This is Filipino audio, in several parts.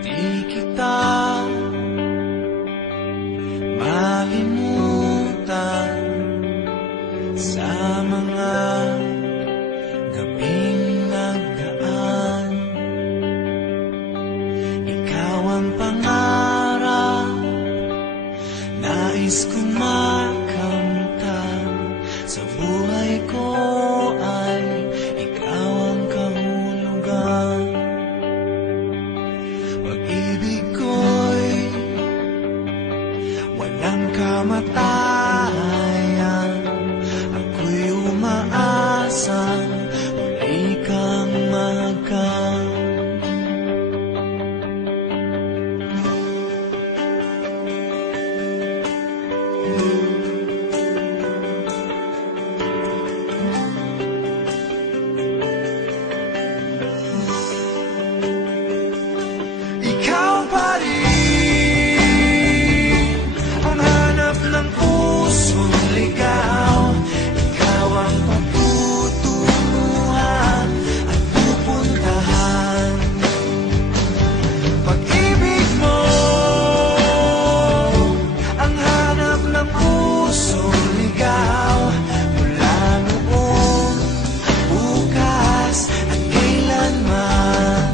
Di kita malimutan sa mga gabing nagdaan. Ikaw ang pangarap, nais kong makamtan. Sa buhay ko ay ikaw ang kahulugan. Pag-ibig ko'y walang kamatayan. Ako'y umaasang muli kang mahagkan. Ikaw pa rin ang hanap ng pusong ligaw. Ikaw ang patutunguhan at pupuntahan. Pag-ibig mo ang hanap ng pusong ligaw. Mula noon, bukas at kailanman.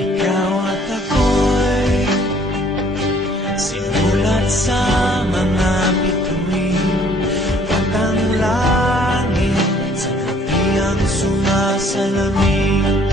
Ikaw at ako'y sinulat sa mga bituin. At ang langit sa gabi ang sumasalamin.